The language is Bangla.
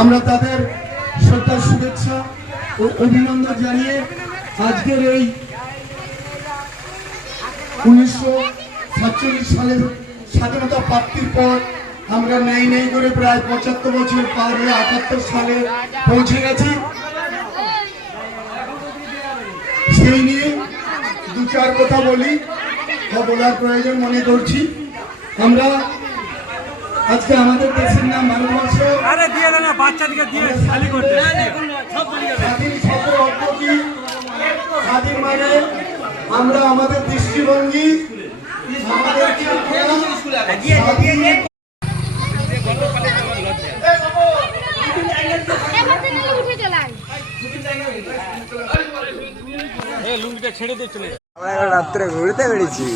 আমরা তাদের শ্রদ্ধা শুভেচ্ছা ও অভিনন্দন জানিয়ে আজকের এই 1947 সালের স্বাধীনতা প্রাপ্তির পর আমরা নেই নেই করে প্রায় 75 বছর পার হয়ে 78 সালে পৌঁছে গেছি। সেই নিয়ে দু চার কথা বলি বা বলার প্রয়োজন মনে করছি। আমরা আজকে আমাদের দেশের নাম ভারতবর্ষ। স্বাধীন মানে আমরা আমাদের দৃষ্টিভঙ্গি রাত্রে ঘুরতে পেরেছি।